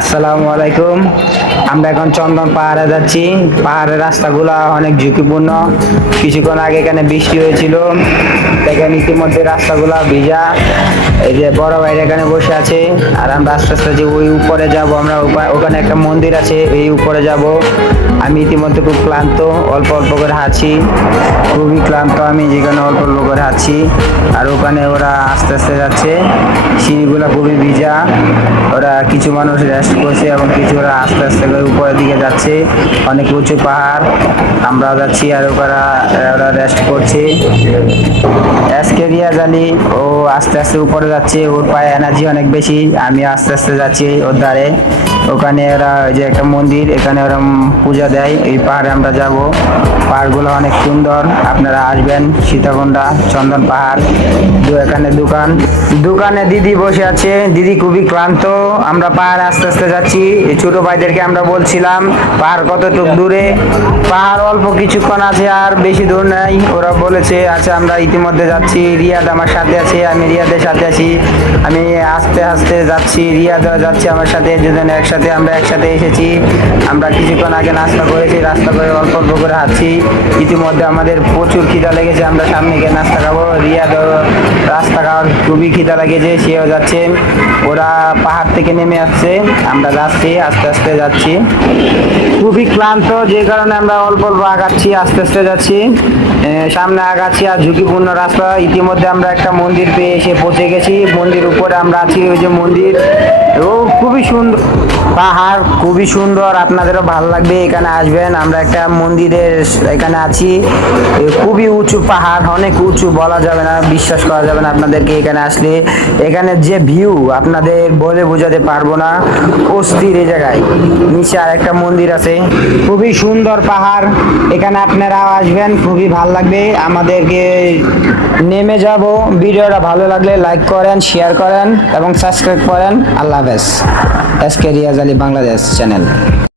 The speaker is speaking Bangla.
আসসালামু আলাইকুম। আমরা এখন চন্দন পাহাড়ে যাচ্ছি। পাহাড়ের রাস্তাগুলো অনেক ঝুঁকিপূর্ণ। কিছুক্ষণ আগে এখানে বৃষ্টি হয়েছিল। এখানে ইতিমধ্যে রাস্তাগুলো ভিজা, এই যে বড় ভাই এখানে বসে আছে, আর আমরা আস্তে আস্তে যে ওই উপরে যাব, আমরা ওখানে একটা মন্দির আছে, এই উপরে যাব। আমি ইতিমধ্যে খুব ক্লান্ত, অল্প অল্প করে হাঁটছি, খুবই ক্লান্ত আমি যেখানে অল্প অল্প করে হাঁটছি। আর ওখানে ওরা আস্তে আস্তে যাচ্ছে, সিঁড়িগুলো খুবই ভিজা, ওরা কিছু মানুষ রেস্ট করছে এবং কিছু ওরা আস্তে আস্তে করে উপরের দিকে যাচ্ছে, অনেক উঁচু পাহাড়, আমরাও যাচ্ছি আর ওরা ওরা রেস্ট করছে। এসকে রিয়াজ আলী, ও আস্তে আস্তে উপরে যাচ্ছে, ওর পায়ে এনার্জি অনেক বেশি, আমি আস্তে আস্তে যাচ্ছি ওর ধারে ওখানে ওই যে একটা মন্দির, এখানে ওরা পূজা দেয়। এই পাহাড়ে আমরা যাব। পাহাড়গুলো অনেক সুন্দর। আপনারা আসবেন সীতাকুণ্ডা, চন্দন পাহাড়, দু এখানে দোকান। দোকানে দিদি বসে আছে। দিদি খুবই ক্লান্ত। আমরা পাহাড় আস্তে আস্তে যাচ্ছি। ছোট ভাইদেরকে আমরা বলছিলাম, পাহাড় কতটুকু দূরে? পাহাড় অল্প কিছুক্ষণ আছে আর বেশি দূর নাই। ওরা বলেছে আচ্ছা আমরা ইতিমধ্যে যাচ্ছি। রিয়াদ আমার সাথে আছে। আমি রিয়াদের সাথে আছি। আমি আস্তে আস্তে যাচ্ছি। রিয়াদ যাচ্ছে আমার সাথে। দুজন একসাথে আমরা একসাথে এসেছি। আমরা কিছুক্ষণ আগে নাস্তা করেছি, রাস্তা করে অল্প অল্প করে হাঁটছি। ইতিমধ্যে আমাদের প্রচুর খিদা লেগেছে, আমরা সামনে গিয়ে নাস্তা খাব। রিয়া রাস্তা খাওয়ার খুবই খিদা লেগেছে, সেও যাচ্ছে। ওরা পাহাড় থেকে নেমে আসছে। আমরা যাচ্ছি, আস্তে আস্তে যাচ্ছি। খুবই ক্লান্ত, যে কারণে আমরা অল্প অল্প আগাচ্ছি, আস্তে আস্তে যাচ্ছি। সামনে আগাচ্ছি আর ঝুঁকিপূর্ণ রাস্তা। ইতিমধ্যে আমরা একটা মন্দির পেয়ে এসে পৌঁছে গেছি। মন্দির উপরে আমরা আছি, ওই যে মন্দির। ও, খুবই সুন্দর। পাহাড় খুবই সুন্দর, আপনাদেরও ভালো লাগবে, এখানে আসবেন। আমরা একটা মন্দিরের এখানে আছি। খুবই উঁচু পাহাড়, অনেক উঁচু বলা যাবে না, বিশ্বাস করা যাবে না আপনাদেরকে এখানে আসলে। এখানে যে ভিউ আপনাদের বলে বোঝাতে পারব না। অস্থির এই জায়গায়। নিচে আর একটা মন্দির আছে। খুবই সুন্দর পাহাড়। এখানে আপনারা আসবেন, খুবই ভালো লাগবে। আমাদেরকে নেমে যাব। ভিডিওটা ভালো লাগলে লাইক করেন, শেয়ার করেন এবং সাবস্ক্রাইব করেন। আল্লাহ হাফেজ। S K Riaz Ali Bangladesh channel.